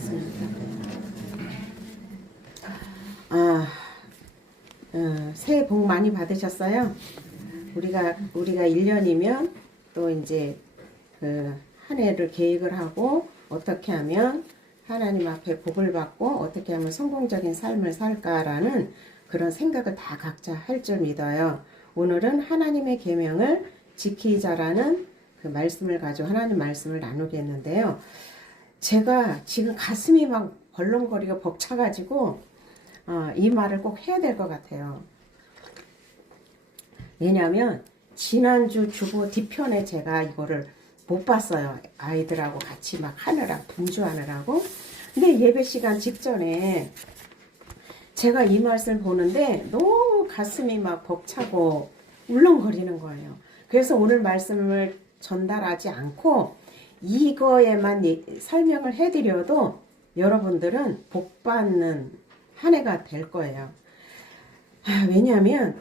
기도하겠습니다. 새해 복 많이 받으셨어요? 우리가 1년이면 또 이제 한 해를 계획을 하고 어떻게 하면 하나님 앞에 복을 받고 어떻게 하면 성공적인 삶을 살까라는 그런 생각을 다 각자 할 줄 믿어요. 오늘은 하나님의 계명을 지키자라는 그 말씀을 가지고 하나님 말씀을 나누겠는데요. 제가 지금 가슴이 막 벌렁거리고 벅차가지고 이 말을 꼭 해야 될 것 같아요. 왜냐하면 지난주 주보 뒤편에 제가 이거를 못 봤어요. 아이들하고 같이 막 하느라 분주하느라고. 근데 예배 시간 직전에 제가 이 말씀을 보는데 너무 가슴이 막 벅차고 울렁거리는 거예요. 그래서 오늘 말씀을 전달하지 않고 이거에만 설명을 해드려도 여러분들은 복받는 한 해가 될 거예요. 왜냐하면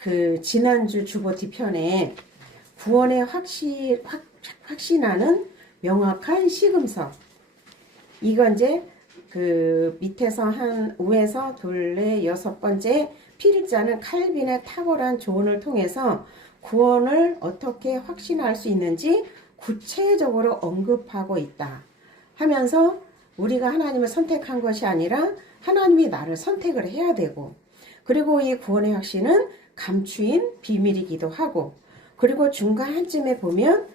그 지난주 주보 뒤편에 구원의 확신하는 명확한 시금석, 이건 이제 그 밑에서 위에서 둘레 여섯 번째 필자는 칼빈의 탁월한 조언을 통해서 구원을 어떻게 확신할 수 있는지 구체적으로 언급하고 있다 하면서 우리가 하나님을 선택한 것이 아니라 하나님이 나를 선택을 해야 되고, 그리고 이 구원의 확신은 감추인 비밀이기도 하고, 그리고 중간쯤에 보면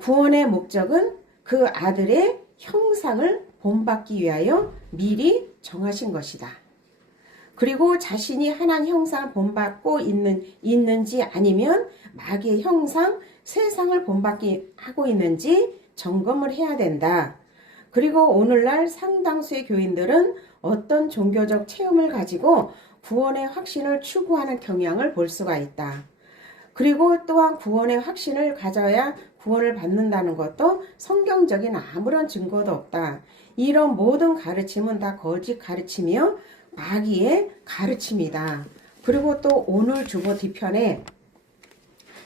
구원의 목적은 그 아들의 형상을 본받기 위하여 미리 정하신 것이다. 그리고 자신이 하나님 형상을 본받고 있는지 아니면 마귀의 형상, 세상을 본받기 하고 있는지 점검을 해야 된다. 그리고 오늘날 상당수의 교인들은 어떤 종교적 체험을 가지고 구원의 확신을 추구하는 경향을 볼 수가 있다. 그리고 또한 구원의 확신을 가져야 구원을 받는다는 것도 성경적인 아무런 증거도 없다. 이런 모든 가르침은 다 거짓 가르침이요 마귀의 가르침이다. 그리고 또 오늘 주보 뒤편에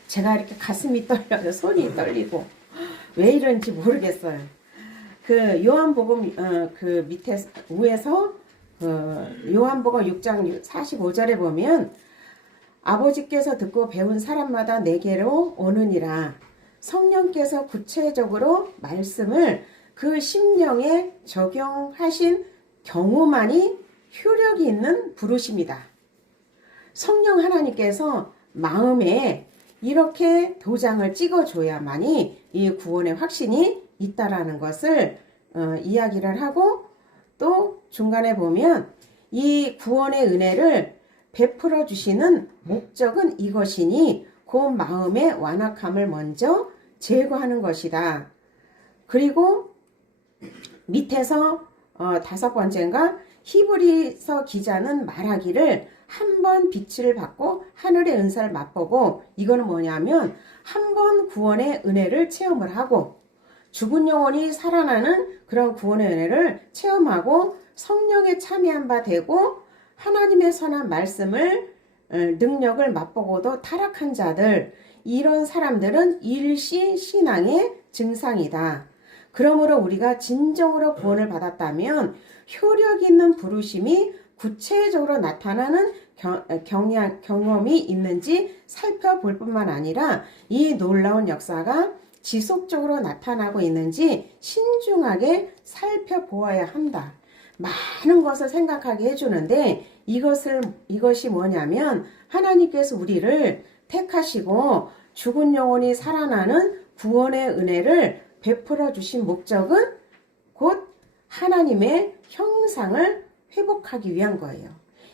제가 이렇게 가슴이 떨려서 손이 떨리고 왜 이런지 모르겠어요. 그 요한복음 그 밑에 위에서 요한복음 6장 45절에 보면 아버지께서 듣고 배운 사람마다 내게로 오느니라. 성령께서 구체적으로 말씀을 그 심령에 적용하신 경우만이 효력이 있는 부르심이다. 성령 하나님께서 마음에 이렇게 도장을 찍어줘야만이 이 구원의 확신이 있다라는 것을 이야기를 하고, 또 중간에 보면 이 구원의 은혜를 베풀어 주시는 목적은 이것이니 그 마음의 완악함을 먼저 제거하는 것이다. 그리고 밑에서 다섯 번째인가 히브리서 기자는 말하기를 한 번 빛을 받고 하늘의 은사를 맛보고, 이거는 뭐냐면 한 번 구원의 은혜를 체험을 하고 죽은 영혼이 살아나는 그런 구원의 은혜를 체험하고 성령에 참여한 바 되고 하나님의 선한 말씀을 능력을 맛보고도 타락한 자들, 이런 사람들은 일시 신앙의 증상이다. 그러므로 우리가 진정으로 구원을 받았다면 효력 있는 부르심이 구체적으로 나타나는 경험이 있는지 살펴볼 뿐만 아니라 이 놀라운 역사가 지속적으로 나타나고 있는지 신중하게 살펴보아야 한다. 많은 것을 생각하게 해주는데 이것이 뭐냐면 하나님께서 우리를 택하시고 죽은 영혼이 살아나는 구원의 은혜를 베풀어 주신 목적은 곧 하나님의 형상을 회복하기 위한 거예요.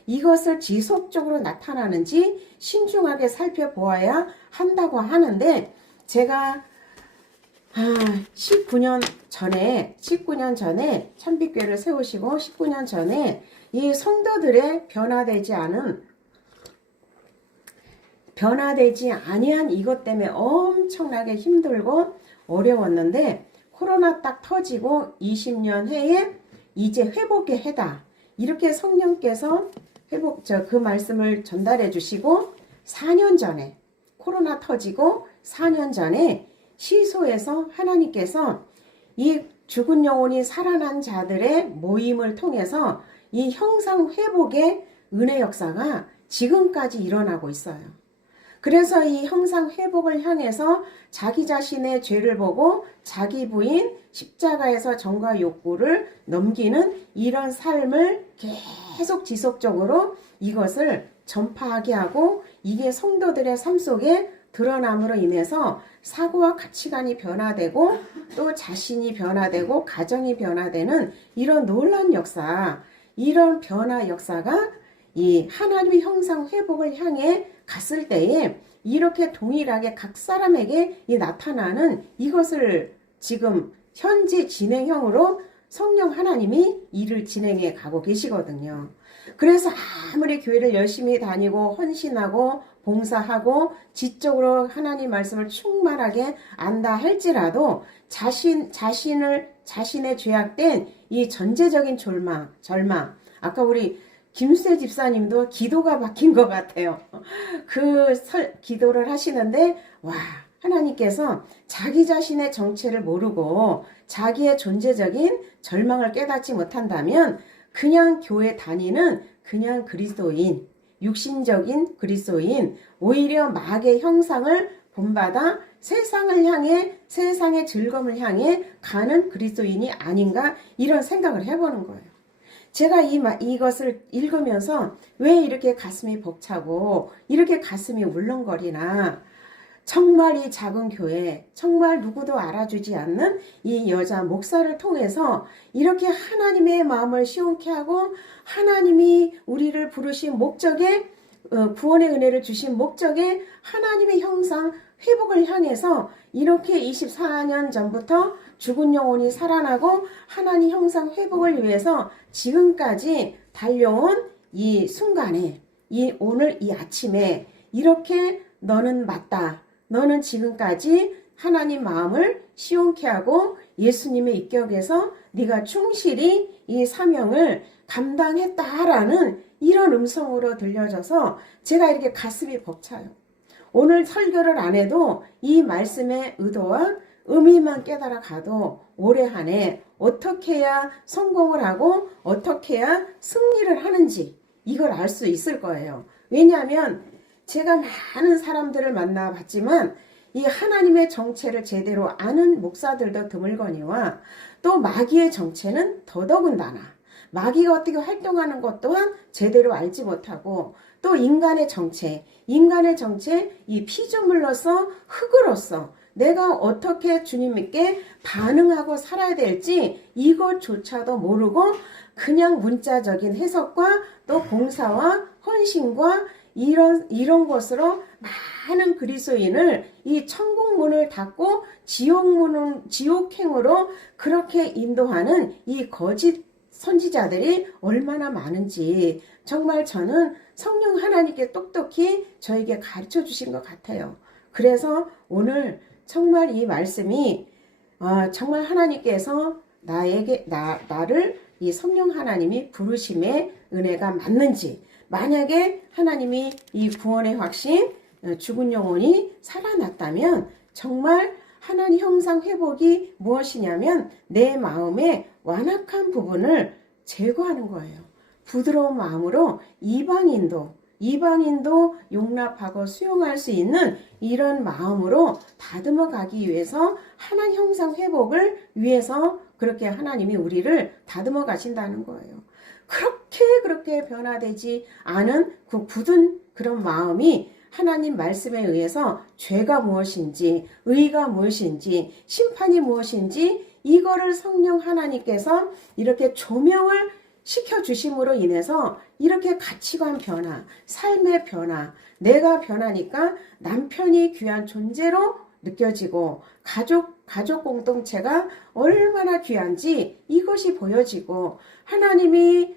이것을 지속적으로 나타나는지 신중하게 살펴보아야 한다고 하는데, 제가 19년 전에 천빛교회를 세우시고 19년 전에 이 성도들의 변화되지 아니한 이것 때문에 엄청나게 힘들고 어려웠는데, 코로나 딱 터지고 20년 해에 이제 회복의 해다, 이렇게 성령께서 그 말씀을 전달해 주시고 4년 전에 코로나 터지고 4년 전에 시소에서 하나님께서 이 죽은 영혼이 살아난 자들의 모임을 통해서 이 형상 회복의 은혜 역사가 지금까지 일어나고 있어요. 그래서 이 형상 회복을 향해서 자기 자신의 죄를 보고 자기 부인 십자가에서 정과 욕구를 넘기는 이런 삶을 계속 지속적으로 이것을 전파하게 하고, 이게 성도들의 삶 속에 드러남으로 인해서 사고와 가치관이 변화되고 또 자신이 변화되고 가정이 변화되는 이런 놀라운 역사, 이런 변화 역사가 이 하나님의 형상 회복을 향해 갔을 때에 이렇게 동일하게 각 사람에게 나타나는 이것을 지금 현재 진행형으로 성령 하나님이 일을 진행해 가고 계시거든요. 그래서 아무리 교회를 열심히 다니고 헌신하고 봉사하고 지적으로 하나님 말씀을 충만하게 안다 할지라도 자신의 죄악된 이 전제적인 절망, 아까 우리 김수혜 집사님도 기도가 바뀐 것 같아요. 기도를 하시는데, 와, 하나님께서 자기 자신의 정체를 모르고 자기의 존재적인 절망을 깨닫지 못한다면 그냥 교회 다니는 그냥 그리스도인, 육신적인 그리스도인, 오히려 마귀의 형상을 본받아 세상을 향해, 세상의 즐거움을 향해 가는 그리스도인이 아닌가, 이런 생각을 해보는 거예요. 제가 이것을 읽으면서 왜 이렇게 가슴이 벅차고 이렇게 가슴이 울렁거리나, 정말 이 작은 교회, 정말 누구도 알아주지 않는 이 여자 목사를 통해서 이렇게 하나님의 마음을 시원케 하고 하나님이 우리를 부르신 목적에, 구원의 은혜를 주신 목적에 하나님의 형상 회복을 향해서 이렇게 24년 전부터 죽은 영혼이 살아나고 하나님 형상 회복을 위해서 지금까지 달려온 이 순간에, 오늘 이 아침에 이렇게 너는 맞다, 너는 지금까지 하나님 마음을 시원케 하고 예수님의 입격에서 네가 충실히 이 사명을 감당했다라는 이런 음성으로 들려져서 제가 이렇게 가슴이 벅차요. 오늘 설교를 안 해도 이 말씀의 의도와 의미만 깨달아 가도 올해 한 해 어떻게 해야 성공을 하고 어떻게 해야 승리를 하는지 이걸 알 수 있을 거예요. 왜냐하면 제가 많은 사람들을 만나봤지만 이 하나님의 정체를 제대로 아는 목사들도 드물거니와 또 마귀의 정체는 더더군다나 마귀가 어떻게 활동하는 것 또한 제대로 알지 못하고, 또 인간의 정체, 이 피조물로서 흙으로서 내가 어떻게 주님께 반응하고 살아야 될지 이것조차도 모르고 그냥 문자적인 해석과 또 봉사와 헌신과 이런 것으로 많은 그리스도인을 이 천국문을 닫고 지옥행으로 그렇게 인도하는 이 거짓 선지자들이 얼마나 많은지 정말 저는 성령 하나님께 똑똑히 저에게 가르쳐 주신 것 같아요. 그래서 오늘 정말 이 말씀이 정말 하나님께서 나를 이 성령 하나님이 부르심의 은혜가 맞는지, 만약에 하나님이 이 구원의 확신, 죽은 영혼이 살아났다면 정말 하나님 형상 회복이 무엇이냐면 내 마음의 완악한 부분을 제거하는 거예요. 부드러운 마음으로 이방인도 용납하고 수용할 수 있는 이런 마음으로 다듬어 가기 위해서 하나님 형상 회복을 위해서 그렇게 하나님이 우리를 다듬어 가신다는 거예요. 그렇게 변화되지 않은 그 굳은 그런 마음이 하나님 말씀에 의해서 죄가 무엇인지, 의가 무엇인지, 심판이 무엇인지 이거를 성령 하나님께서 이렇게 조명을 시켜주심으로 인해서 이렇게 가치관 변화, 삶의 변화, 내가 변하니까 남편이 귀한 존재로 느껴지고 가족 공동체가 얼마나 귀한지 이것이 보여지고, 하나님이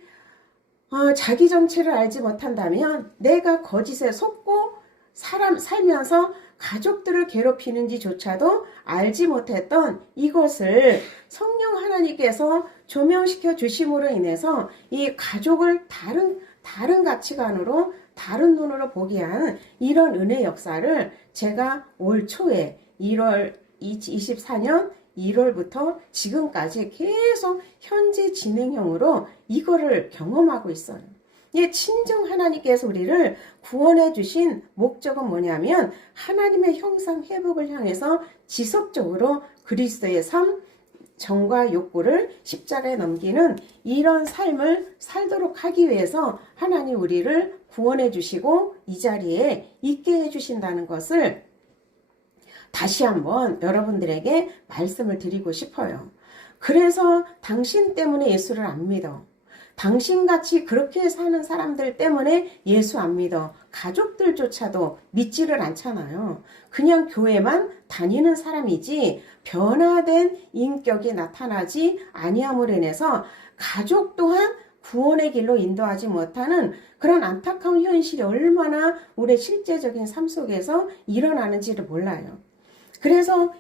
자기 정체를 알지 못한다면 내가 거짓에 속고 살면서 가족들을 괴롭히는지조차도 알지 못했던 이것을 성령 하나님께서 조명시켜 주심으로 인해서 이 가족을 다른 가치관으로, 다른 눈으로 보게 하는 이런 은혜 역사를 제가 올 초에 1월 24년 1월부터 지금까지 계속 현재 진행형으로 이거를 경험하고 있어요. 예, 친정 하나님께서 우리를 구원해 주신 목적은 뭐냐면 하나님의 형상 회복을 향해서 지속적으로 그리스도의 삶, 정과 욕구를 십자가에 넘기는 이런 삶을 살도록 하기 위해서 하나님 우리를 구원해 주시고 이 자리에 있게 해 주신다는 것을 다시 한번 여러분들에게 말씀을 드리고 싶어요. 그래서 당신 때문에 예수를 안 믿어. 당신같이 그렇게 사는 사람들 때문에 예수 안 믿어. 가족들조차도 믿지를 않잖아요. 그냥 교회만 다니는 사람이지 변화된 인격이 나타나지 아니함으로 인해서 가족 또한 구원의 길로 인도하지 못하는 그런 안타까운 현실이 얼마나 우리의 실제적인 삶 속에서 일어나는지를 몰라요. 그래서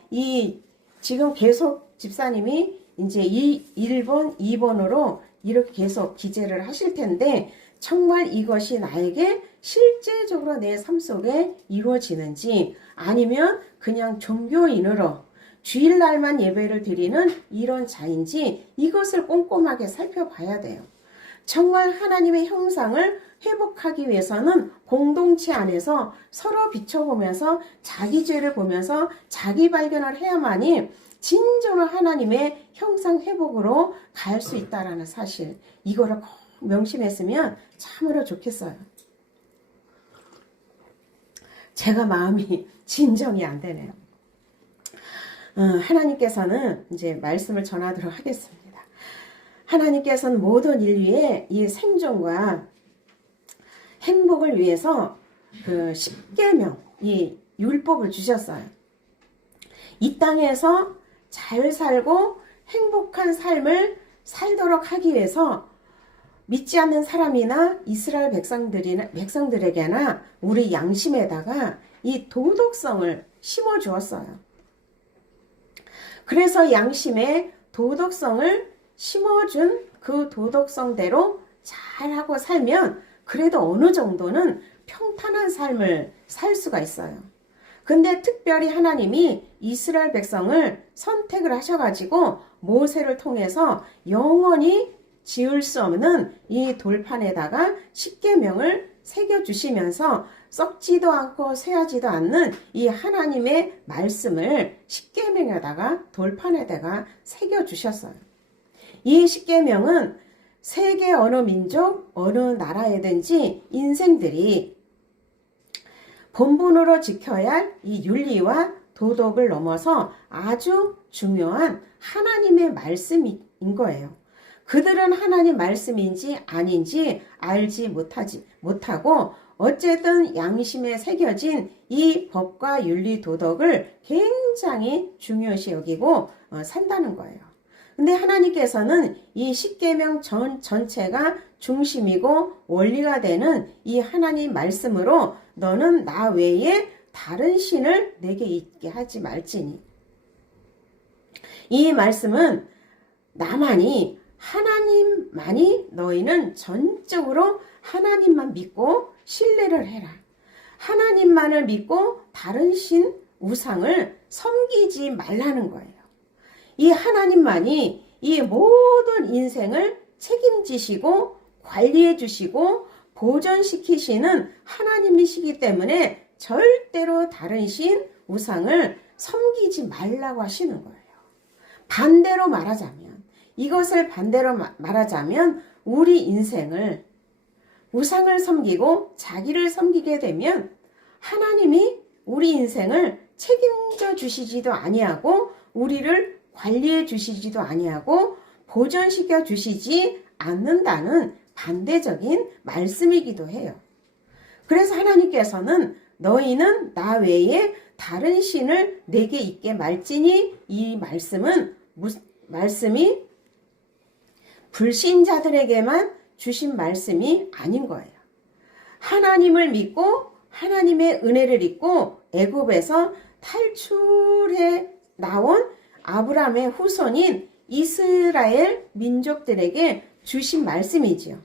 지금 계속 집사님이 이제 1번, 2번으로 이렇게 계속 기재를 하실 텐데 정말 이것이 나에게 실제적으로 내 삶 속에 이루어지는지 아니면 그냥 종교인으로 주일날만 예배를 드리는 이런 자인지 이것을 꼼꼼하게 살펴봐야 돼요. 정말 하나님의 형상을 회복하기 위해서는 공동체 안에서 서로 비춰보면서 자기 죄를 보면서 자기 발견을 해야만이 진정한 하나님의 형상 회복으로 갈 수 있다는 사실, 이거를 꼭 명심했으면 참으로 좋겠어요. 제가 마음이 진정이 안 되네요. 하나님께서는 이제 말씀을 전하도록 하겠습니다. 하나님께서는 모든 인류의 이 생존과 행복을 위해서 그 십계명, 이 율법을 주셨어요. 이 땅에서 잘 살고 행복한 삶을 살도록 하기 위해서 믿지 않는 사람이나 이스라엘 백성들에게나 우리 양심에다가 이 도덕성을 심어 주었어요. 그래서 양심에 도덕성을 심어준 그 도덕성대로 잘하고 살면 그래도 어느 정도는 평탄한 삶을 살 수가 있어요. 근데 특별히 하나님이 이스라엘 백성을 선택을 하셔가지고 모세를 통해서 영원히 지을 수 없는 이 돌판에다가 십계명을 새겨주시면서 썩지도 않고 쇠하지도 않는 이 하나님의 말씀을 십계명에다가 돌판에다가 새겨주셨어요. 이 십계명은 세계 어느 민족, 어느 나라에든지 인생들이 본분으로 지켜야 할 이 윤리와 도덕을 넘어서 아주 중요한 하나님의 말씀인 거예요. 그들은 하나님 말씀인지 아닌지 알지 못하고 어쨌든 양심에 새겨진 이 법과 윤리 도덕을 굉장히 중요시 여기고 산다는 거예요. 근데 하나님께서는 이 십계명 전체가 중심이고 원리가 되는 이 하나님 말씀으로 너는 나 외에 다른 신을 내게 있게 하지 말지니. 이 말씀은 나만이 하나님만이 너희는 전적으로 하나님만 믿고 신뢰를 해라. 하나님만을 믿고 다른 신 우상을 섬기지 말라는 거예요. 이 하나님만이 이 모든 인생을 책임지시고 관리해 주시고 보존시키시는 하나님이시기 때문에 절대로 다른 신 우상을 섬기지 말라고 하시는 거예요. 반대로 말하자면, 이것을 반대로 말하자면 우리 인생을 우상을 섬기고 자기를 섬기게 되면 하나님이 우리 인생을 책임져 주시지도 아니하고 우리를 관리해 주시지도 아니하고 보존시켜 주시지 않는다는 반대적인 말씀이기도 해요. 그래서 하나님께서는 너희는 나 외에 다른 신을 내게 있게 말지니, 이 말씀이 불신자들에게만 주신 말씀이 아닌 거예요. 하나님을 믿고 하나님의 은혜를 입고 애굽에서 탈출해 나온 아브라함의 후손인 이스라엘 민족들에게 주신 말씀이지요.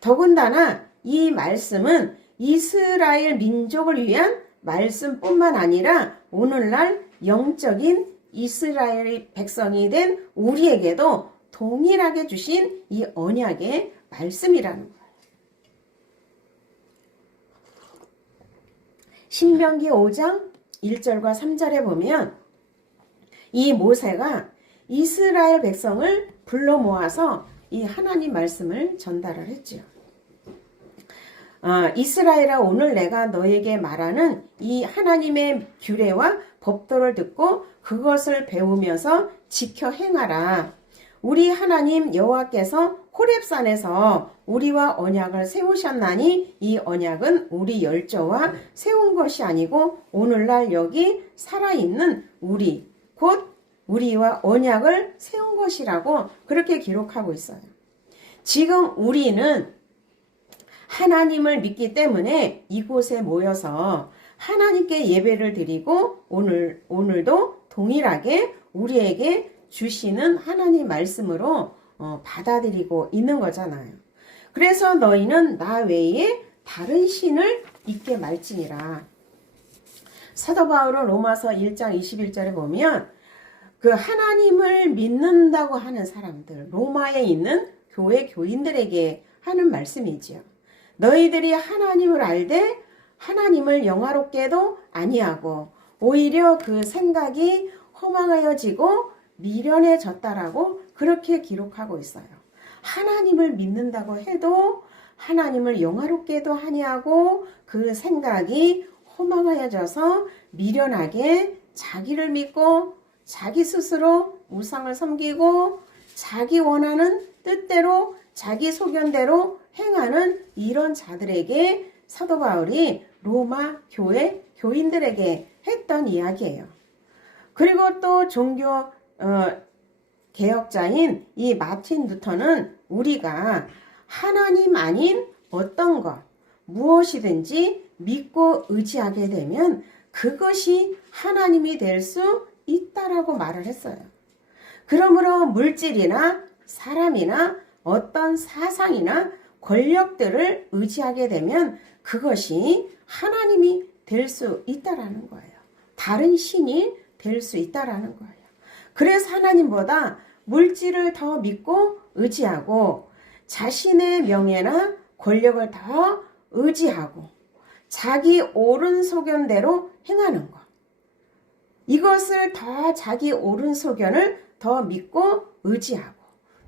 더군다나 이 말씀은 이스라엘 민족을 위한 말씀뿐만 아니라 오늘날 영적인 이스라엘 백성이 된 우리에게도 동일하게 주신 이 언약의 말씀이라는 거예요. 신명기 5장 1절과 3절에 보면 이 모세가 이스라엘 백성을 불러 모아서 이 하나님 말씀을 전달을 했죠. 이스라엘아, 오늘 내가 너에게 말하는 이 하나님의 규례와 법도를 듣고 그것을 배우면서 지켜 행하라. 우리 하나님 여호와께서 호렙산에서 우리와 언약을 세우셨나니 이 언약은 우리 열조와 세운 것이 아니고 오늘날 여기 살아있는 우리 곧 우리와 언약을 세운 것이라고 그렇게 기록하고 있어요. 지금 우리는 하나님을 믿기 때문에 이곳에 모여서 하나님께 예배를 드리고 오늘도 동일하게 우리에게 주시는 하나님 말씀으로 받아들이고 있는 거잖아요. 그래서 너희는 나 외에 다른 신을 잊게 말지니라. 사도 바울은 로마서 1장 21절에 보면 그 하나님을 믿는다고 하는 사람들, 로마에 있는 교회 교인들에게 하는 말씀이지요. 너희들이 하나님을 알되 하나님을 영화롭게도 아니하고 오히려 그 생각이 허망하여지고 미련해졌다라고 그렇게 기록하고 있어요. 하나님을 믿는다고 해도 하나님을 영화롭게도 아니하고 그 생각이 허망하여져서 미련하게 자기를 믿고 자기 스스로 우상을 섬기고 자기 원하는 뜻대로 자기 소견대로 행하는 이런 자들에게 사도 바울이 로마 교회 교인들에게 했던 이야기예요. 그리고 또 종교 개혁자인 이 마틴 루터는 우리가 하나님 아닌 어떤 것 무엇이든지 믿고 의지하게 되면 그것이 하나님이 될 수 있다라고 말을 했어요. 그러므로 물질이나 사람이나 어떤 사상이나 권력들을 의지하게 되면 그것이 하나님이 될 수 있다라는 거예요. 다른 신이 될 수 있다라는 거예요. 그래서 하나님보다 물질을 더 믿고 의지하고 자신의 명예나 권력을 더 의지하고 자기 옳은 소견대로 행하는 것. 이것을 더 자기 옳은 소견을 더 믿고 의지하고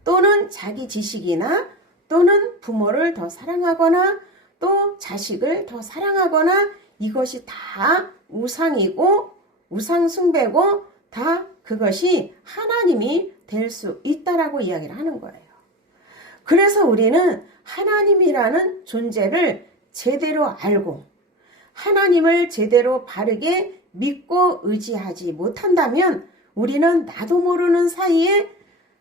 또는 자기 지식이나 또는 부모를 더 사랑하거나 또 자식을 더 사랑하거나 이것이 다 우상이고 우상 숭배고 다 그것이 하나님이 될 수 있다라고 이야기를 하는 거예요. 그래서 우리는 하나님이라는 존재를 제대로 알고 하나님을 제대로 바르게 믿고 의지하지 못한다면 우리는 나도 모르는 사이에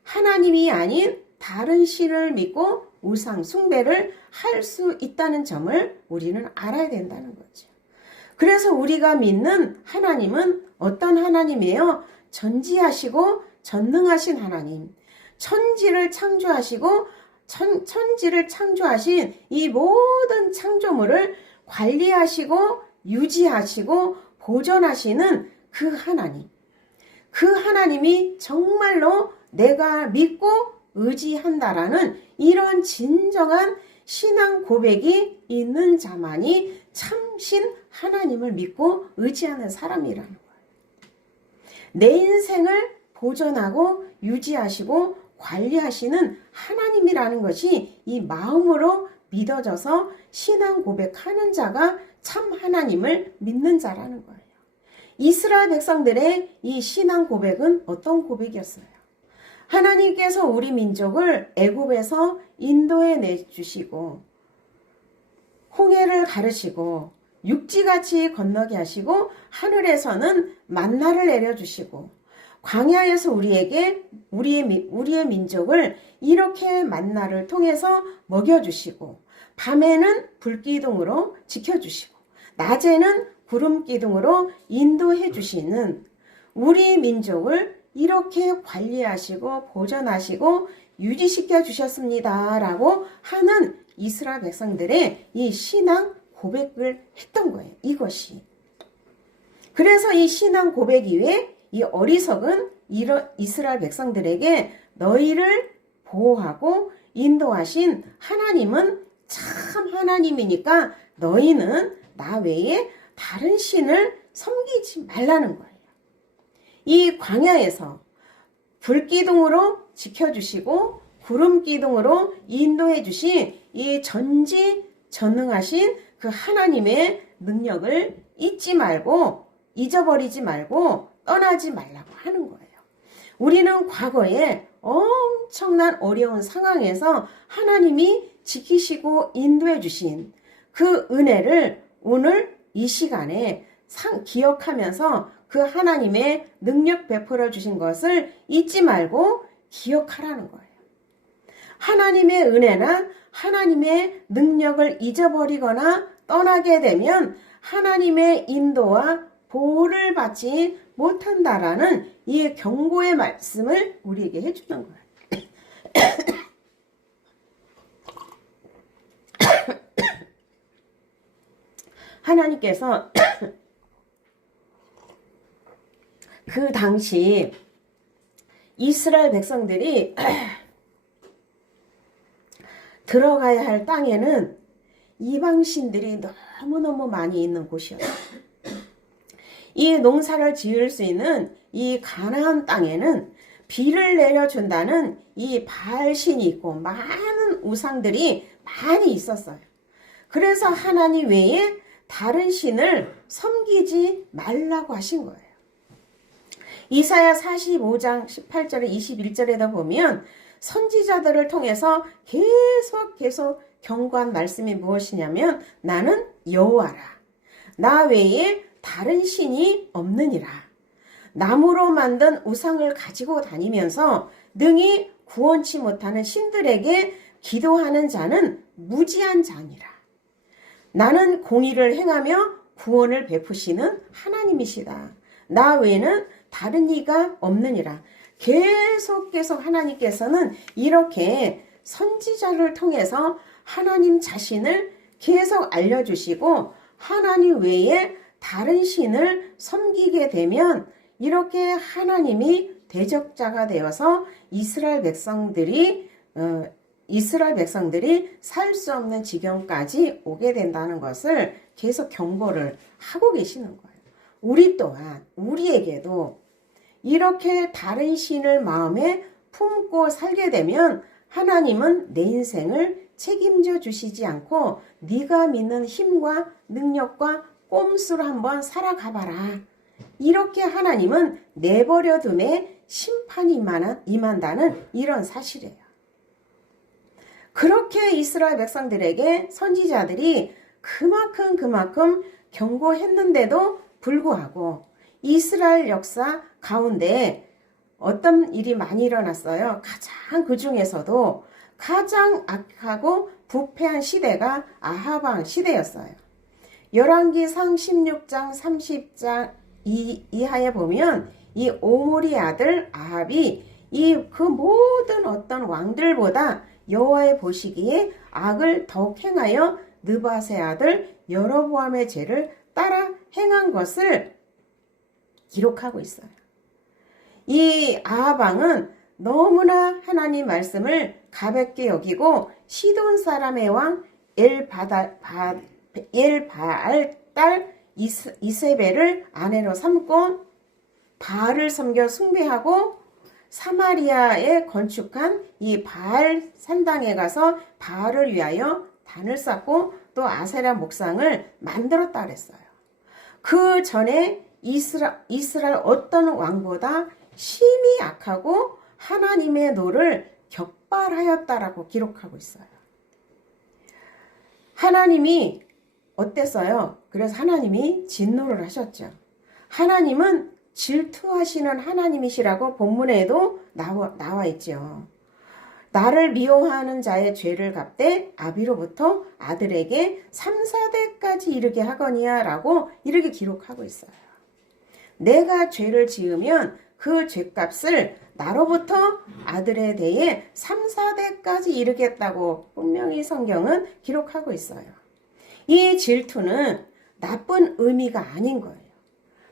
하나님이 아닌 다른 신을 믿고 우상 숭배를 할 수 있다는 점을 우리는 알아야 된다는 거죠. 그래서 우리가 믿는 하나님은 어떤 하나님이에요? 전지하시고 전능하신 하나님, 천지를 창조하시고 천지를 창조하신 이 모든 창조물을 관리하시고 유지하시고 보존하시는 그 하나님. 그 하나님이 정말로 내가 믿고 의지한다라는 이런 진정한 신앙 고백이 있는 자만이 참신 하나님을 믿고 의지하는 사람이라는 거예요. 내 인생을 보존하고 유지하시고 관리하시는 하나님이라는 것이 이 마음으로 믿어져서 신앙 고백하는 자가 참 하나님을 믿는 자라는 거예요. 이스라엘 백성들의 이 신앙 고백은 어떤 고백이었어요? 하나님께서 우리 민족을 애굽에서 인도해 내주시고 홍해를 가르시고 육지같이 건너게 하시고 하늘에서는 만나를 내려주시고 광야에서 우리의 민족을 이렇게 만나를 통해서 먹여주시고 밤에는 불기둥으로 지켜주시고 낮에는 구름기둥으로 인도해 주시는 우리 민족을 이렇게 관리하시고 보존하시고 유지시켜 주셨습니다 라고 하는 이스라엘 백성들의 이 신앙 고백을 했던 거예요. 이것이. 그래서 이 신앙 고백 이후에 이 어리석은 이스라엘 백성들에게 너희를 보호하고 인도하신 하나님은 참 하나님이니까 너희는 나 외에 다른 신을 섬기지 말라는 거예요. 이 광야에서 불기둥으로 지켜주시고 구름기둥으로 인도해 주신 이 전지전능하신 그 하나님의 능력을 잊지 말고 잊어버리지 말고 떠나지 말라고 하는 거예요. 우리는 과거에 엄청난 어려운 상황에서 하나님이 지키시고 인도해 주신 그 은혜를 오늘 이 시간에 기억하면서 그 하나님의 능력 베풀어 주신 것을 잊지 말고 기억하라는 거예요. 하나님의 은혜나 하나님의 능력을 잊어버리거나 떠나게 되면 하나님의 인도와 보호를 받지 못한다라는 이 경고의 말씀을 우리에게 해주는 거예요. 하나님께서 그 당시 이스라엘 백성들이 들어가야 할 땅에는 이방신들이 너무너무 많이 있는 곳이었어요. 이 농사를 지을 수 있는 이 가나안 땅에는 비를 내려준다는 이 바알신이 있고 많은 우상들이 많이 있었어요. 그래서 하나님 외에 다른 신을 섬기지 말라고 하신 거예요. 이사야 45장 18절에 21절에다 보면 선지자들을 통해서 계속 경고한 말씀이 무엇이냐면 나는 여호와라. 나 외에 다른 신이 없느니라. 나무로 만든 우상을 가지고 다니면서 능히 구원치 못하는 신들에게 기도하는 자는 무지한 자니라. 나는 공의를 행하며 구원을 베푸시는 하나님이시다. 나 외에는 다른 이가 없느니라. 계속 하나님께서는 이렇게 선지자를 통해서 하나님 자신을 계속 알려주시고 하나님 외에 다른 신을 섬기게 되면 이렇게 하나님이 대적자가 되어서 이스라엘 백성들이 살 수 없는 지경까지 오게 된다는 것을 계속 경고를 하고 계시는 거예요. 우리 또한 우리에게도 이렇게 다른 신을 마음에 품고 살게 되면 하나님은 내 인생을 책임져 주시지 않고 네가 믿는 힘과 능력과 꼼수로 한번 살아가봐라. 이렇게 하나님은 내버려 둠에 심판이 임한다는 이런 사실이에요. 그렇게 이스라엘 백성들에게 선지자들이 그만큼 경고했는데도 불구하고 이스라엘 역사 가운데 어떤 일이 많이 일어났어요. 그 중에서도 가장 악하고 부패한 시대가 아합 왕 시대였어요. 열왕기상 16장 30장 이하에 보면 이 오므리 아들 아합이 그 모든 어떤 왕들보다 여호와의 보시기에 악을 더욱 행하여 느밧의 아들 여로보암의 죄를 따라 행한 것을 기록하고 있어요. 이 아합 왕은 너무나 하나님 말씀을 가볍게 여기고 시돈 사람의 왕 엘바알 딸 이세벨을 아내로 삼고 바알을 섬겨 숭배하고 사마리아에 건축한 이 바알 산당에 가서 바알을 위하여 단을 쌓고 또 아세라 목상을 만들었다 그랬어요. 그 전에 이스라엘 어떤 왕보다 심히 악하고 하나님의 노를 격발하였다라고 기록하고 있어요. 하나님이 어땠어요? 그래서 하나님이 진노를 하셨죠. 하나님은 질투하시는 하나님이시라고 본문에도 나와 있죠. 나를 미워하는 자의 죄를 갚되 아비로부터 아들에게 3, 4대까지 이르게 하거니와 라고 이렇게 기록하고 있어요. 내가 죄를 지으면 그 죄값을 나로부터 아들에 대해 3, 4대까지 이르겠다고 분명히 성경은 기록하고 있어요. 이 질투는 나쁜 의미가 아닌 거예요.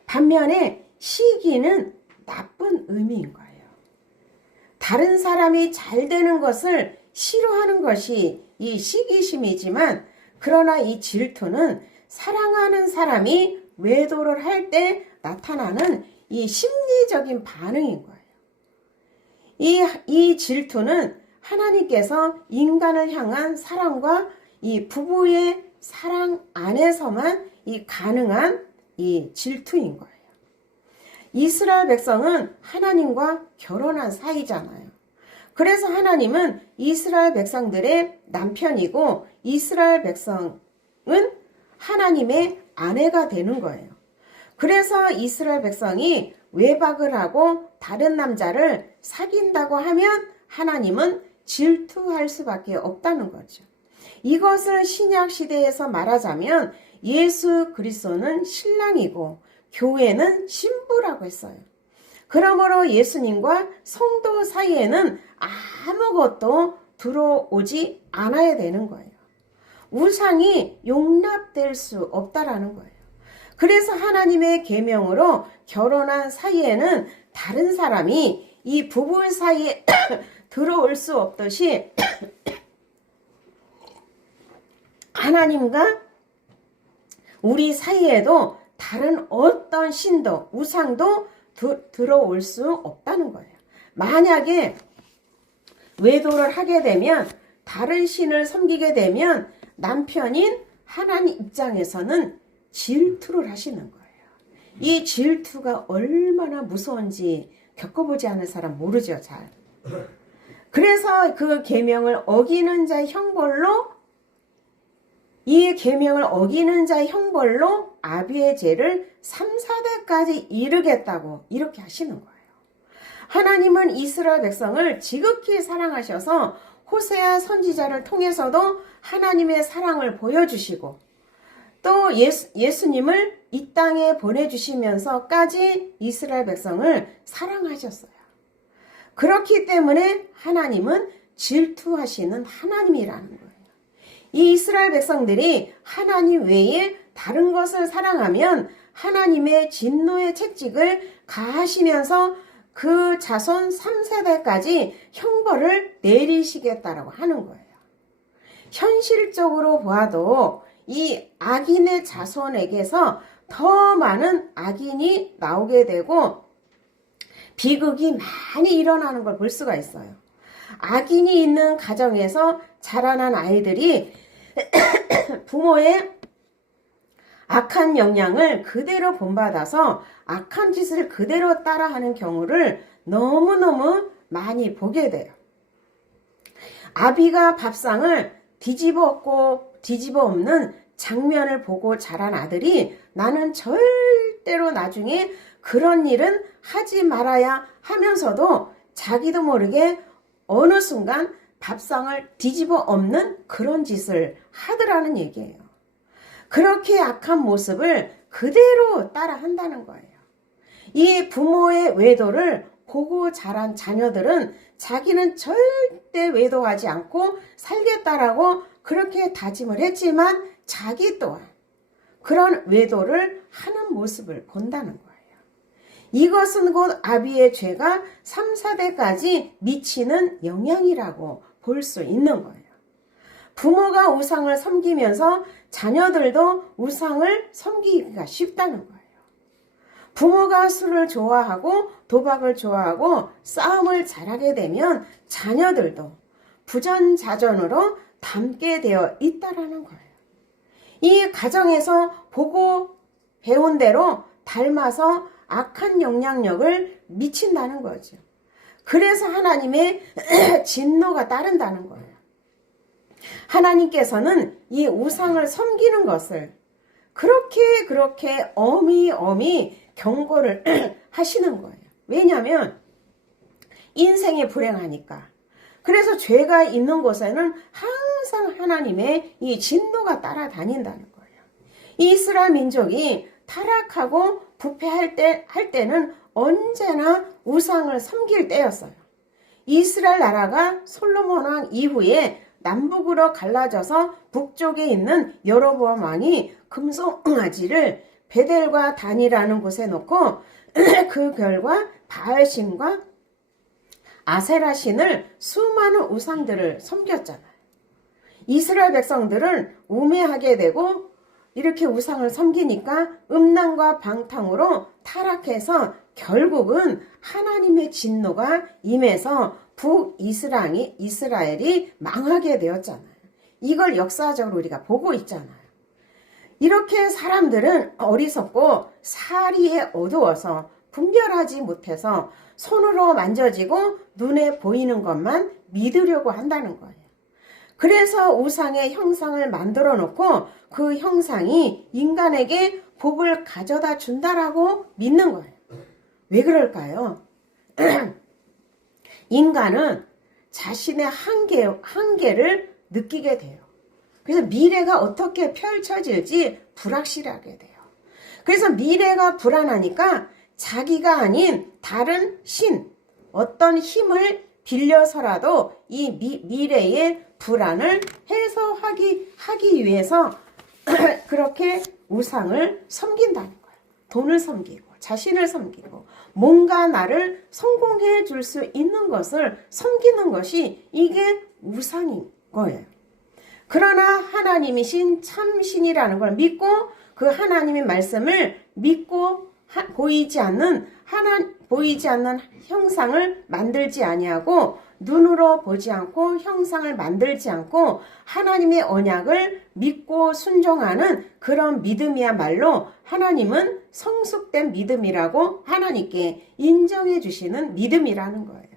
반면에 시기는 나쁜 의미인 거예요. 다른 사람이 잘 되는 것을 싫어하는 것이 이 시기심이지만, 그러나 이 질투는 사랑하는 사람이 외도를 할 때 나타나는 이 심리적인 반응인 거예요. 이 질투는 하나님께서 인간을 향한 사랑과 이 부부의 사랑 안에서만 이 가능한 이 질투인 거예요. 이스라엘 백성은 하나님과 결혼한 사이잖아요. 그래서 하나님은 이스라엘 백성들의 남편이고, 이스라엘 백성은 하나님의 아내가 되는 거예요. 그래서 이스라엘 백성이 외박을 하고 다른 남자를 사귄다고 하면 하나님은 질투할 수밖에 없다는 거죠. 이것을 신약 시대에서 말하자면 예수 그리스도는 신랑이고 교회는 신부라고 했어요. 그러므로 예수님과 성도 사이에는 아무것도 들어오지 않아야 되는 거예요. 우상이 용납될 수 없다라는 거예요. 그래서 하나님의 계명으로 결혼한 사이에는 다른 사람이 이 부부 사이에 들어올 수 없듯이 하나님과 우리 사이에도 다른 어떤 신도, 우상도 들어올 수 없다는 거예요. 만약에 외도를 하게 되면, 다른 신을 섬기게 되면 남편인 하나님 입장에서는 질투를 하시는 거예요. 이 질투가 얼마나 무서운지 겪어보지 않은 사람 모르죠, 잘. 그래서 그 계명을 어기는 자의 형벌로, 이 계명을 어기는 자의 형벌로 아비의 죄를 3, 4대까지 이르겠다고 이렇게 하시는 거예요. 하나님은 이스라엘 백성을 지극히 사랑하셔서 호세아 선지자를 통해서도 하나님의 사랑을 보여주시고, 또 예수님을 이 땅에 보내주시면서까지 이스라엘 백성을 사랑하셨어요. 그렇기 때문에 하나님은 질투하시는 하나님이라는 거예요. 이 이스라엘 백성들이 하나님 외에 다른 것을 사랑하면 하나님의 진노의 채찍을 가하시면서 그 자손 3세대까지 형벌을 내리시겠다라고 하는 거예요. 현실적으로 보아도 이 악인의 자손에게서 더 많은 악인이 나오게 되고 비극이 많이 일어나는 걸 볼 수가 있어요. 악인이 있는 가정에서 자라난 아이들이 부모의 악한 영향을 그대로 본받아서 악한 짓을 그대로 따라하는 경우를 너무너무 많이 보게 돼요. 아비가 밥상을 뒤집어 엎고 뒤집어 엎는 장면을 보고 자란 아들이 나는 절대로 나중에 그런 일은 하지 말아야 하면서도 자기도 모르게 어느 순간 밥상을 뒤집어 엎는 그런 짓을 하더라는 얘기예요. 그렇게 악한 모습을 그대로 따라 한다는 거예요. 이 부모의 외도를 보고 자란 자녀들은 자기는 절대 외도하지 않고 살겠다라고 그렇게 다짐을 했지만 자기 또한 그런 외도를 하는 모습을 본다는 거예요. 이것은 곧 아비의 죄가 3, 4대까지 미치는 영향이라고 볼 수 있는 거예요. 부모가 우상을 섬기면서 자녀들도 우상을 섬기기가 쉽다는 거예요. 부모가 술을 좋아하고 도박을 좋아하고 싸움을 잘하게 되면 자녀들도 부전자전으로 닮게 되어 있다라는 거예요. 이 가정에서 보고 배운 대로 닮아서 악한 영향력을 미친다는 거죠. 그래서 하나님의 진노가 따른다는 거예요. 하나님께서는 이 우상을 섬기는 것을 그렇게 어미어미 경고를 하시는 거예요. 왜냐하면 인생이 불행하니까. 그래서 죄가 있는 곳에는 항상 하나님의 이 진노가 따라다닌다는 거예요. 이스라엘 민족이 타락하고 부패할 때는 언제나 우상을 섬길 때였어요. 이스라엘 나라가 솔로몬 왕 이후에 남북으로 갈라져서 북쪽에 있는 여로보암 왕이 금송아지를 베델과 단이라는 곳에 놓고 그 결과 바알신과 아세라신을 수많은 우상들을 섬겼잖아요. 이스라엘 백성들은 우매하게 되고 이렇게 우상을 섬기니까 음란과 방탕으로 타락해서 결국은 하나님의 진노가 임해서 북이스라엘이 망하게 되었잖아요. 이걸 역사적으로 우리가 보고 있잖아요. 이렇게 사람들은 어리석고 사리에 어두워서 분별하지 못해서 손으로 만져지고 눈에 보이는 것만 믿으려고 한다는 거예요. 그래서 우상의 형상을 만들어 놓고 그 형상이 인간에게 복을 가져다 준다라고 믿는 거예요. 왜 그럴까요? 인간은 자신의 한계를 느끼게 돼요. 그래서 미래가 어떻게 펼쳐질지 불확실하게 돼요. 그래서 미래가 불안하니까 자기가 아닌 다른 어떤 힘을 빌려서라도 이 미래의 불안을 해소하기 위해서 그렇게 우상을 섬긴다는 거예요. 돈을 섬기고 자신을 섬기고 뭔가 나를 성공해 줄 수 있는 것을 섬기는 것이 이게 우상인 거예요. 그러나 하나님이신 참신이라는 걸 믿고 그 하나님의 말씀을 믿고 보이지 않는 형상을 만들지 아니하고 눈으로 보지 않고 형상을 만들지 않고 하나님의 언약을 믿고 순종하는 그런 믿음이야말로 하나님은 성숙된 믿음이라고 하나님께 인정해 주시는 믿음이라는 거예요.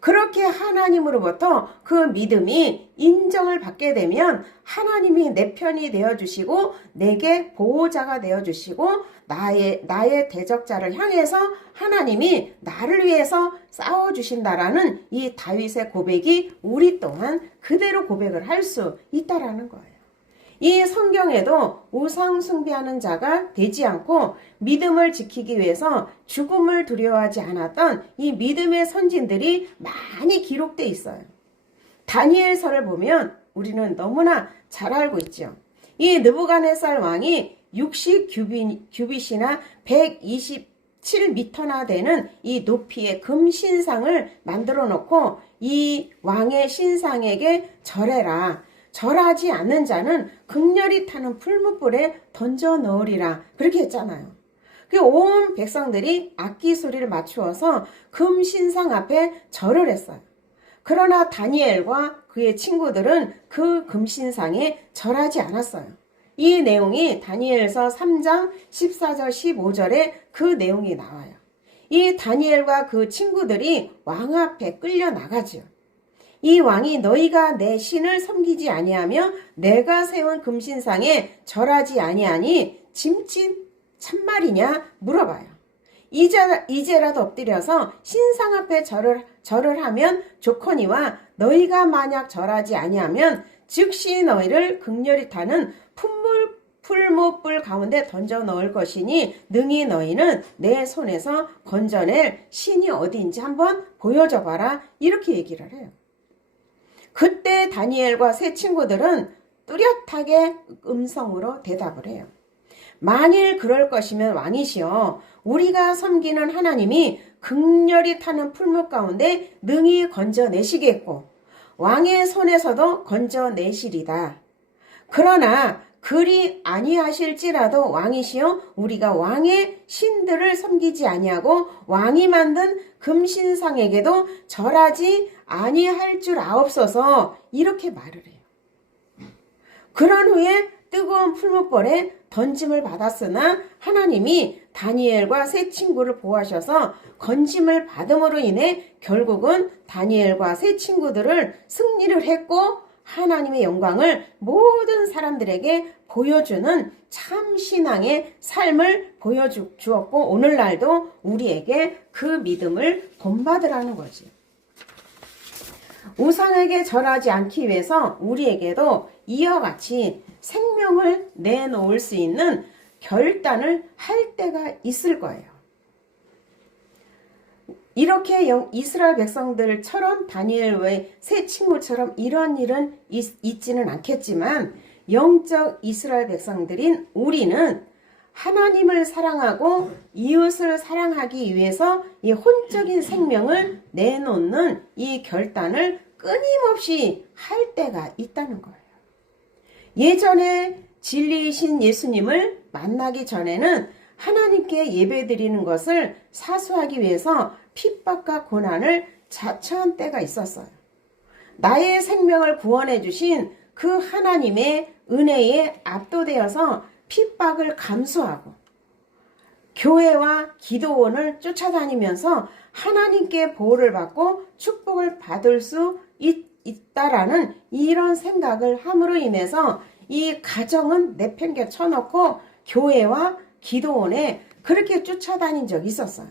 그렇게 하나님으로부터 그 믿음이 인정을 받게 되면 하나님이 내 편이 되어주시고 내게 보호자가 되어주시고 나의 대적자를 향해서 하나님이 나를 위해서 싸워주신다라는 이 다윗의 고백이 우리 또한 그대로 고백을 할 수 있다라는 거예요. 이 성경에도 우상 숭배하는 자가 되지 않고 믿음을 지키기 위해서 죽음을 두려워하지 않았던 이 믿음의 선진들이 많이 기록되어 있어요. 다니엘서를 보면 우리는 너무나 잘 알고 있죠. 이 느부갓네살 왕이 60규빗이나 127m나 되는 이 높이의 금 신상을 만들어 놓고 이 왕의 신상에게 절해라. 절하지 않는 자는 극렬히 타는 풀무불에 던져 넣으리라. 그렇게 했잖아요. 온 백성들이 악기 소리를 맞추어서 금 신상 앞에 절을 했어요. 그러나 다니엘과 그의 친구들은 그 금신상에 절하지 않았어요. 이 내용이 다니엘서 3장 14절 15절에 그 내용이 나와요. 이 다니엘과 그 친구들이 왕 앞에 끌려 나가죠. 이 왕이 너희가 내 신을 섬기지 아니하며 내가 세운 금신상에 절하지 아니하니 짐짓 참말이냐 물어봐요. 이제라도 엎드려서 신상 앞에 절을 하면 좋거니와 너희가 만약 절하지 아니하면 즉시 너희를 극렬히 타는 풀무불 가운데 던져 넣을 것이니 능히 너희는 내 손에서 건져낼 신이 어디인지 한번 보여줘 봐라. 이렇게 얘기를 해요. 그때 다니엘과 세 친구들은 뚜렷하게 음성으로 대답을 해요. 만일 그럴 것이면 왕이시여 우리가 섬기는 하나님이 극렬히 타는 풀무 가운데 능히 건져내시겠고 왕의 손에서도 건져내시리다. 그러나 그리 아니하실지라도 왕이시여 우리가 왕의 신들을 섬기지 아니하고 왕이 만든 금신상에게도 절하지 아니할 줄 아옵소서. 이렇게 말을 해요. 그런 후에 뜨거운 풀무불에 던짐을 받았으나 하나님이 다니엘과 세 친구를 보호하셔서 건짐을 받음으로 인해 결국은 다니엘과 세 친구들을 승리를 했고 하나님의 영광을 모든 사람들에게 보여주는 참 신앙의 삶을 보여주었고 오늘날도 우리에게 그 믿음을 본받으라는 거지. 우상에게 절하지 않기 위해서 우리에게도 이와 같이 생명을 내놓을 수 있는 결단을 할 때가 있을 거예요. 이렇게 이스라엘 백성들처럼 다니엘의 세 친구처럼 이런 일은 있지는 않겠지만 영적 이스라엘 백성들인 우리는 하나님을 사랑하고 이웃을 사랑하기 위해서 이 혼적인 생명을 내놓는 이 결단을 끊임없이 할 때가 있다는 거예요. 예전에 진리이신 예수님을 만나기 전에는 하나님께 예배드리는 것을 사수하기 위해서 핍박과 고난을 자처한 때가 있었어요. 나의 생명을 구원해 주신 그 하나님의 은혜에 압도되어서 핍박을 감수하고 교회와 기도원을 쫓아다니면서 하나님께 보호를 받고 축복을 받을 수 있다라는 이런 생각을 함으로 인해서 이 가정은 내팽개 쳐놓고 교회와 기도원에 그렇게 쫓아다닌 적이 있었어요.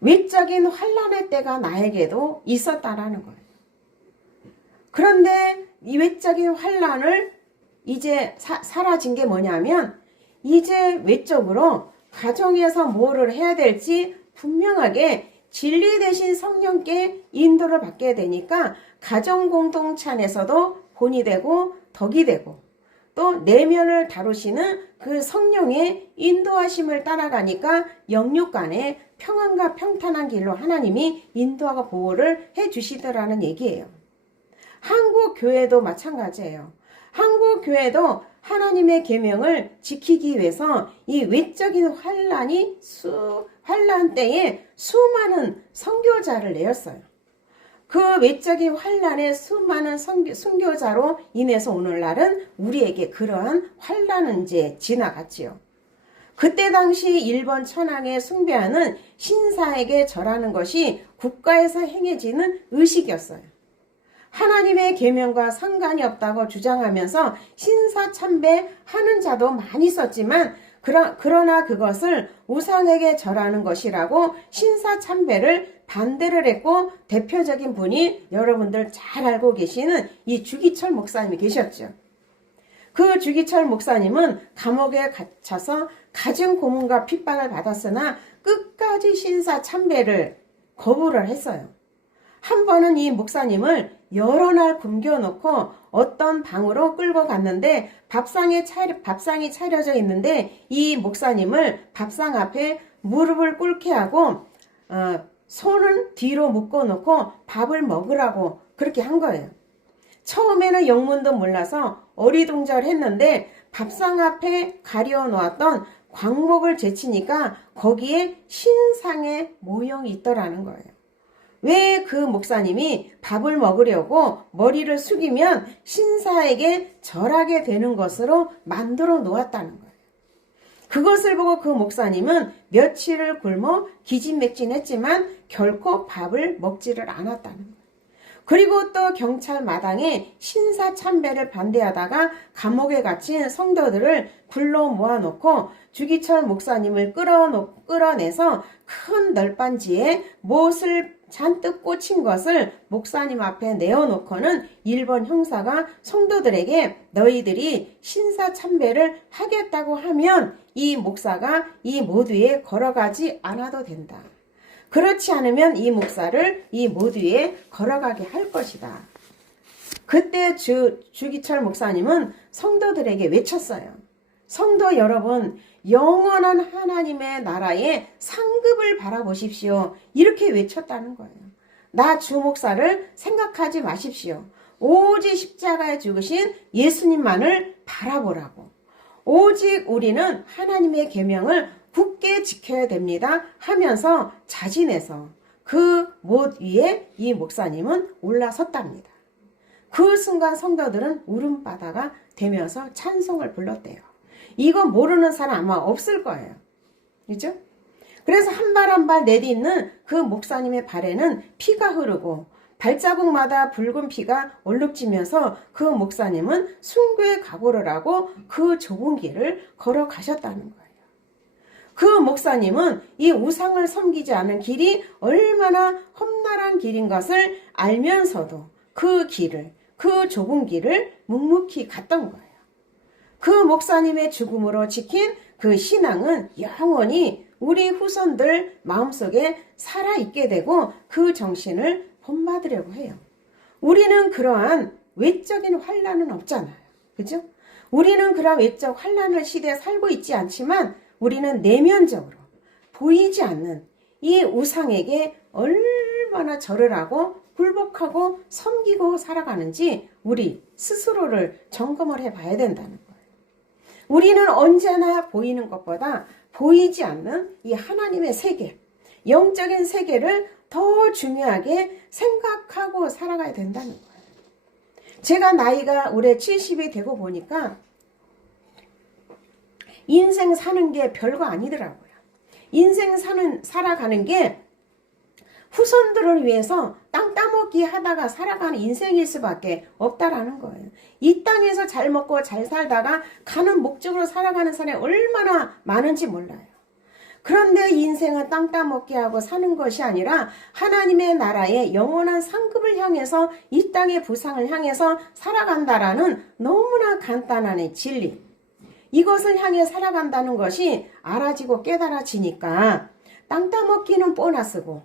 외적인 환난의 때가 나에게도 있었다라는 거예요. 그런데 이 외적인 환난을 이제 사라진 게 뭐냐면 이제 외적으로 가정에서 뭐를 해야 될지 분명하게 진리 대신 성령께 인도를 받게 되니까 가정 공동체 안에서도 본이 되고 덕이 되고 또 내면을 다루시는 그 성령의 인도하심을 따라가니까 영육 간에 평안과 평탄한 길로 하나님이 인도하고 보호를 해주시더라는 얘기예요. 한국 교회도 마찬가지예요. 한국 교회도 하나님의 계명을 지키기 위해서 이 외적인 환난 때에 수많은 선교자를 내었어요. 그 외적인 환난의 수많은 순교자로 인해서 오늘날은 우리에게 그러한 환난은 이제 지나갔지요. 그때 당시 일본 천황에 숭배하는 신사에게 절하는 것이 국가에서 행해지는 의식이었어요. 하나님의 계명과 상관이 없다고 주장하면서 신사 참배하는 자도 많이 있었지만 그러나 그것을 우상에게 절하는 것이라고 신사 참배를 반대를 했고 대표적인 분이 여러분들 잘 알고 계시는 이 주기철 목사님이 계셨죠. 그 주기철 목사님은 감옥에 갇혀서 가증 고문과 핍박을 받았으나 끝까지 신사 참배를 거부를 했어요. 한 번은 이 목사님을 여러 날 굶겨놓고 어떤 방으로 끌고 갔는데 밥상이 차려져 있는데 이 목사님을 밥상 앞에 무릎을 꿇게 하고 손은 뒤로 묶어놓고 밥을 먹으라고 그렇게 한 거예요. 처음에는 영문도 몰라서 어리둥절했는데 밥상 앞에 가려놓았던 광목을 제치니까 거기에 신상의 모형이 있더라는 거예요. 왜 그 목사님이 밥을 먹으려고 머리를 숙이면 신사에게 절하게 되는 것으로 만들어 놓았다는 거예요. 그것을 보고 그 목사님은 며칠을 굶어 기진맥진했지만 결코 밥을 먹지를 않았다는 거예요. 그리고 또 경찰 마당에 신사 참배를 반대하다가 감옥에 갇힌 성도들을 불러 모아놓고 주기철 목사님을 끌어내서 큰 널빤지에 못을 잔뜩 꽂힌 것을 목사님 앞에 내어놓고는 일본 형사가 성도들에게 너희들이 신사 참배를 하겠다고 하면 이 목사가 이 못 위에 걸어가지 않아도 된다. 그렇지 않으면 이 목사를 이 못 위에 걸어가게 할 것이다. 그때 주기철 목사님은 성도들에게 외쳤어요. 성도 여러분, 영원한 하나님의 나라의 상급을 바라보십시오. 이렇게 외쳤다는 거예요. 나 주 목사를 생각하지 마십시오. 오직 십자가에 죽으신 예수님만을 바라보라고. 오직 우리는 하나님의 계명을 굳게 지켜야 됩니다 하면서 자진해서 그 못 위에 이 목사님은 올라섰답니다. 그 순간 성도들은 울음바다가 되면서 찬송을 불렀대요. 이거 모르는 사람 아마 없을 거예요. 그죠? 그래서 한 발 한 발 내딛는 그 목사님의 발에는 피가 흐르고 발자국마다 붉은 피가 얼룩지면서 그 목사님은 순교의 각오를 하고 그 좁은 길을 걸어가셨다는 거예요. 그 목사님은 이 우상을 섬기지 않은 길이 얼마나 험난한 길인 것을 알면서도 그 좁은 길을 묵묵히 갔던 거예요. 그 목사님의 죽음으로 지킨 그 신앙은 영원히 우리 후손들 마음속에 살아있게 되고 그 정신을 본받으려고 해요. 우리는 그러한 외적인 환난은 없잖아요. 그죠? 우리는 그런 외적 환란의 시대에 살고 있지 않지만 우리는 내면적으로 보이지 않는 이 우상에게 얼마나 절을 하고 굴복하고 섬기고 살아가는지 우리 스스로를 점검을 해봐야 된다는 거예요. 우리는 언제나 보이는 것보다 보이지 않는 이 하나님의 세계, 영적인 세계를 더 중요하게 생각하고 살아가야 된다는 거예요. 제가 나이가 올해 70이 되고 보니까 인생 사는 게 별거 아니더라고요. 인생 살아가는 게 후손들을 위해서 땅 따먹기 하다가 살아가는 인생일 수밖에 없다라는 거예요. 이 땅에서 잘 먹고 잘 살다가 가는 목적으로 살아가는 사람이 얼마나 많은지 몰라요. 그런데 인생은 땅 따먹기 하고 사는 것이 아니라 하나님의 나라의 영원한 상급을 향해서 이 땅의 부상을 향해서 살아간다라는 너무나 간단한 진리. 이것을 향해 살아간다는 것이 알아지고 깨달아지니까 땅 따먹기는 보너스고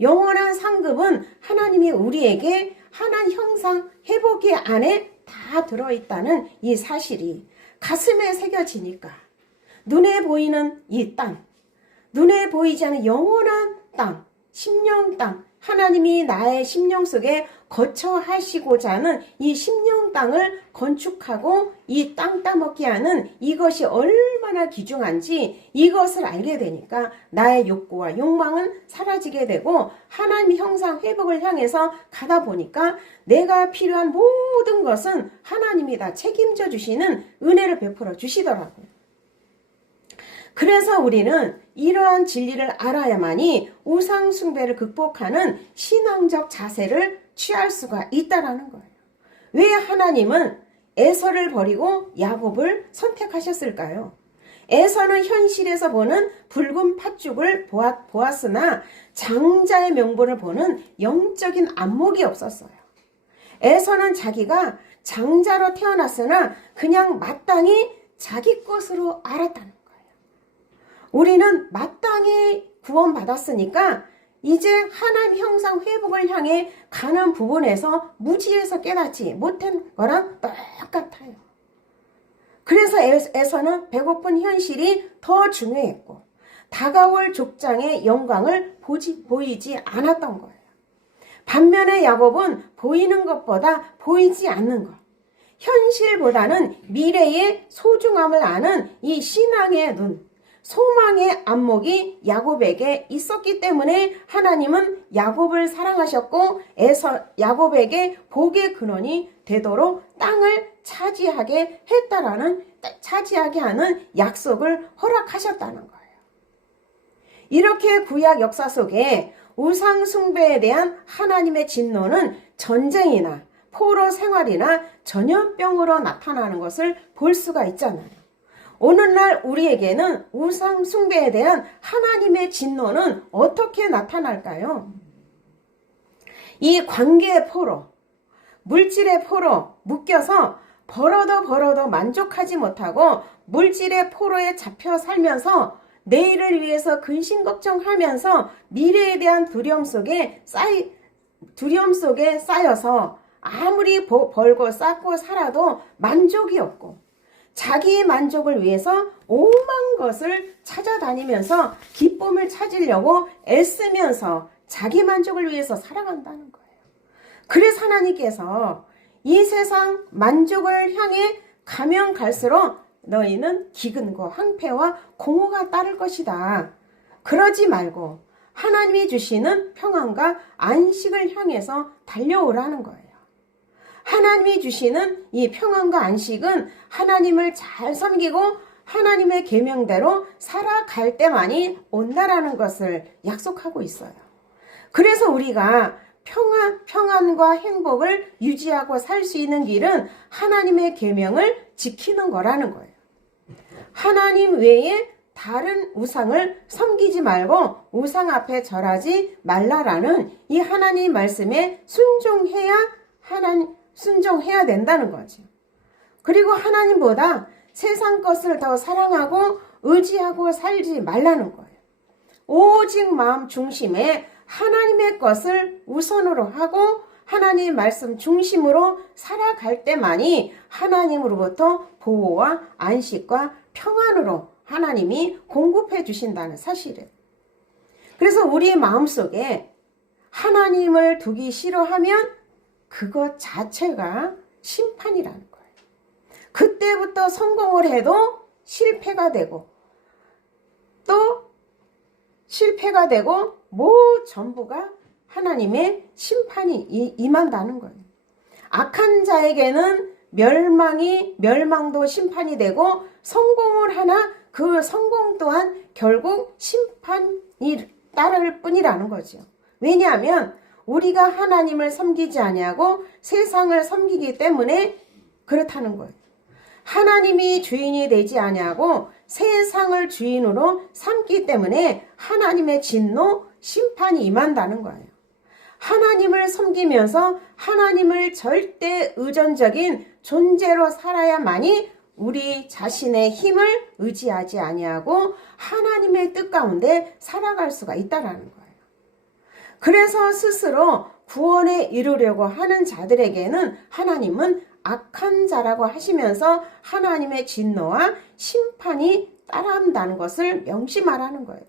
영원한 상급은 하나님이 우리에게 하나님 형상 회복의 안에 다 들어있다는 이 사실이 가슴에 새겨지니까 눈에 보이는 이 땅, 눈에 보이지 않는 영원한 땅, 심령 땅, 하나님이 나의 심령 속에 거처하시고자 하는 이 심령 땅을 건축하고 이 땅 따먹게 하는 이것이 얼마나 귀중한지 이것을 알게 되니까 나의 욕구와 욕망은 사라지게 되고 하나님 형상 회복을 향해서 가다 보니까 내가 필요한 모든 것은 하나님이 다 책임져 주시는 은혜를 베풀어 주시더라고요. 그래서 우리는 이러한 진리를 알아야만이 우상 숭배를 극복하는 신앙적 자세를 취할 수가 있다라는 거예요. 왜 하나님은 에서를 버리고 야곱을 선택하셨을까요? 에서는 현실에서 보는 붉은 팥죽을 보았으나 장자의 명분을 보는 영적인 안목이 없었어요. 에서는 자기가 장자로 태어났으나 그냥 마땅히 자기 것으로 알았다는 거예요. 우리는 마땅히 구원받았으니까 이제 하나님 형상 회복을 향해 가는 부분에서 무지에서 깨닫지 못한 거랑 똑같아요. 그래서 에서는 배고픈 현실이 더 중요했고 다가올 족장의 영광을 보이지 않았던 거예요. 반면에 야곱은 보이는 것보다 보이지 않는 것, 현실보다는 미래의 소중함을 아는 이 신앙의 눈, 소망의 안목이 야곱에게 있었기 때문에 하나님은 야곱을 사랑하셨고 야곱에게 복의 근원이 되도록 땅을 차지하게 하는 약속을 허락하셨다는 거예요. 이렇게 구약 역사 속에 우상 숭배에 대한 하나님의 진노는 전쟁이나 포로 생활이나 전염병으로 나타나는 것을 볼 수가 있잖아요. 오늘날 우리에게는 우상 숭배에 대한 하나님의 진노는 어떻게 나타날까요? 이 관계의 포로, 물질의 포로 묶여서 벌어도 만족하지 못하고 물질의 포로에 잡혀 살면서 내일을 위해서 근심 걱정하면서 미래에 대한 두려움 속에 쌓여서 아무리 벌고 쌓고 살아도 만족이 없고 자기의 만족을 위해서 오만 것을 찾아다니면서 기쁨을 찾으려고 애쓰면서 자기 만족을 위해서 살아간다는 거예요. 그래서 하나님께서 이 세상 만족을 향해 가면 갈수록 너희는 기근과 황폐와 공허가 따를 것이다. 그러지 말고 하나님이 주시는 평안과 안식을 향해서 달려오라는 거예요. 하나님이 주시는 이 평안과 안식은 하나님을 잘 섬기고 하나님의 계명대로 살아갈 때만이 온다라는 것을 약속하고 있어요. 그래서 우리가 평안과 행복을 유지하고 살 수 있는 길은 하나님의 계명을 지키는 거라는 거예요. 하나님 외에 다른 우상을 섬기지 말고 우상 앞에 절하지 말라라는 이 하나님 말씀에 순종해야 된다는 거죠. 그리고 하나님보다 세상 것을 더 사랑하고 의지하고 살지 말라는 거예요. 오직 마음 중심에 하나님의 것을 우선으로 하고 하나님 말씀 중심으로 살아갈 때만이 하나님으로부터 보호와 안식과 평안으로 하나님이 공급해 주신다는 사실이에요. 그래서 우리 마음속에 하나님을 두기 싫어하면 그것 자체가 심판이라는 거예요. 그때부터 성공을 해도 실패가 되고 또 실패가 되고 전부가 하나님의 심판이 임한다는 거예요. 악한 자에게는 멸망도 심판이 되고 성공을 하나 그 성공 또한 결국 심판이 따를 뿐이라는 거죠. 왜냐하면 우리가 하나님을 섬기지 아니하고 세상을 섬기기 때문에 그렇다는 거예요. 하나님이 주인이 되지 아니하고 세상을 주인으로 삼기 때문에 하나님의 진노, 심판이 임한다는 거예요. 하나님을 섬기면서 하나님을 절대 의존적인 존재로 살아야만이 우리 자신의 힘을 의지하지 아니하고 하나님의 뜻 가운데 살아갈 수가 있다라는 거예요. 그래서 스스로 구원에 이르려고 하는 자들에게는 하나님은 악한 자라고 하시면서 하나님의 진노와 심판이 따라한다는 것을 명심하라는 거예요.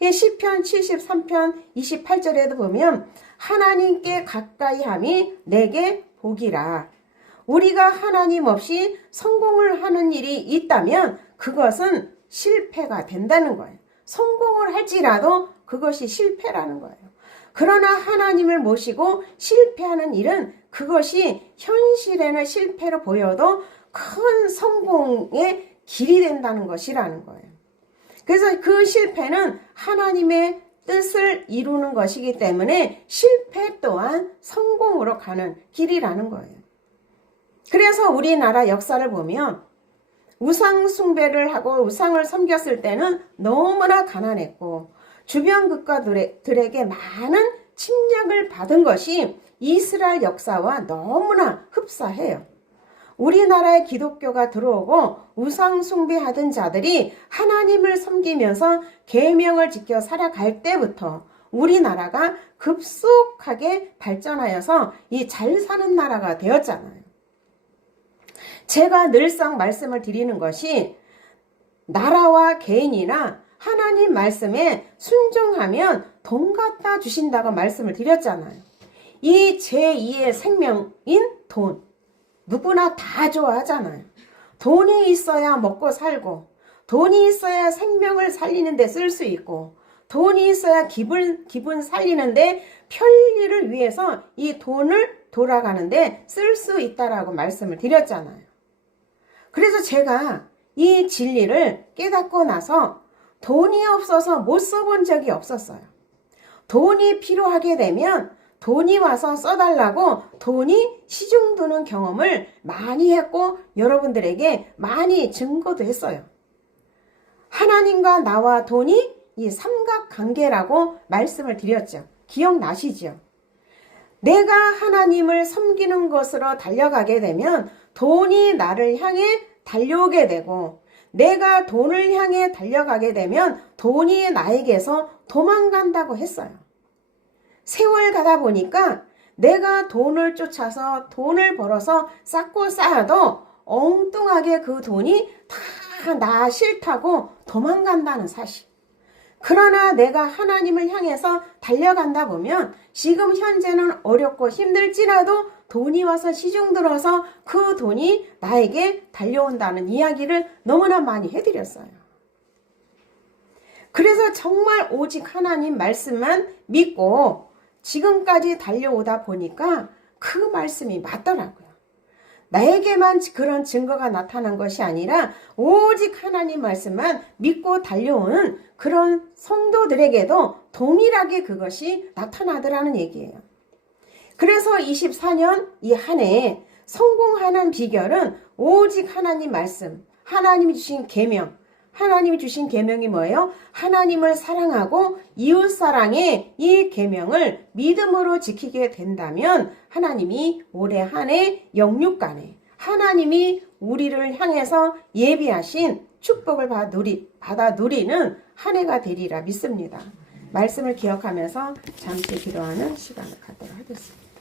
시편 73편 28절에도 보면 하나님께 가까이함이 내게 복이라. 우리가 하나님 없이 성공을 하는 일이 있다면 그것은 실패가 된다는 거예요. 성공을 할지라도 그것이 실패라는 거예요. 그러나 하나님을 모시고 실패하는 일은 그것이 현실에는 실패로 보여도 큰 성공의 길이 된다는 것이라는 거예요. 그래서 그 실패는 하나님의 뜻을 이루는 것이기 때문에 실패 또한 성공으로 가는 길이라는 거예요. 그래서 우리나라 역사를 보면 우상 숭배를 하고 우상을 섬겼을 때는 너무나 가난했고 주변 국가들에게 많은 침략을 받은 것이 이스라엘 역사와 너무나 흡사해요. 우리나라에 기독교가 들어오고 우상 숭배하던 자들이 하나님을 섬기면서 계명을 지켜 살아갈 때부터 우리나라가 급속하게 발전하여서 이 잘 사는 나라가 되었잖아요. 제가 늘상 말씀을 드리는 것이 나라와 개인이나 하나님 말씀에 순종하면 돈 갖다 주신다고 말씀을 드렸잖아요. 이 제2의 생명인 돈. 누구나 다 좋아하잖아요. 돈이 있어야 먹고 살고, 돈이 있어야 생명을 살리는 데 쓸 수 있고, 돈이 있어야 기분 살리는데 편리를 위해서 이 돈을 돌아가는데 쓸 수 있다라고 말씀을 드렸잖아요. 그래서 제가 이 진리를 깨닫고 나서 돈이 없어서 못 써본 적이 없었어요. 돈이 필요하게 되면 돈이 와서 써달라고 돈이 시중드는 경험을 많이 했고 여러분들에게 많이 증거도 했어요. 하나님과 나와 돈이 이 삼각관계라고 말씀을 드렸죠. 기억나시죠? 내가 하나님을 섬기는 것으로 달려가게 되면 돈이 나를 향해 달려오게 되고 내가 돈을 향해 달려가게 되면 돈이 나에게서 도망간다고 했어요. 세월 가다 보니까 내가 돈을 쫓아서 돈을 벌어서 쌓고 쌓아도 엉뚱하게 그 돈이 다 나 싫다고 도망간다는 사실. 그러나 내가 하나님을 향해서 달려간다 보면 지금 현재는 어렵고 힘들지라도 돈이 와서 시중 들어서 그 돈이 나에게 달려온다는 이야기를 너무나 많이 해드렸어요. 그래서 정말 오직 하나님 말씀만 믿고 지금까지 달려오다 보니까 그 말씀이 맞더라고요. 나에게만 그런 증거가 나타난 것이 아니라 오직 하나님 말씀만 믿고 달려오는 그런 성도들에게도 동일하게 그것이 나타나더라는 얘기예요. 그래서 24년 이 한 해에 성공하는 비결은 오직 하나님 말씀, 하나님이 주신 계명, 하나님이 주신 계명이 뭐예요? 하나님을 사랑하고 이웃사랑의 이 계명을 믿음으로 지키게 된다면 하나님이 올해 한 해 영육간에 하나님이 우리를 향해서 예비하신 축복을 받아 누리는 한 해가 되리라 믿습니다. 말씀을 기억하면서 잠시 기도하는 시간을 갖도록 하겠습니다.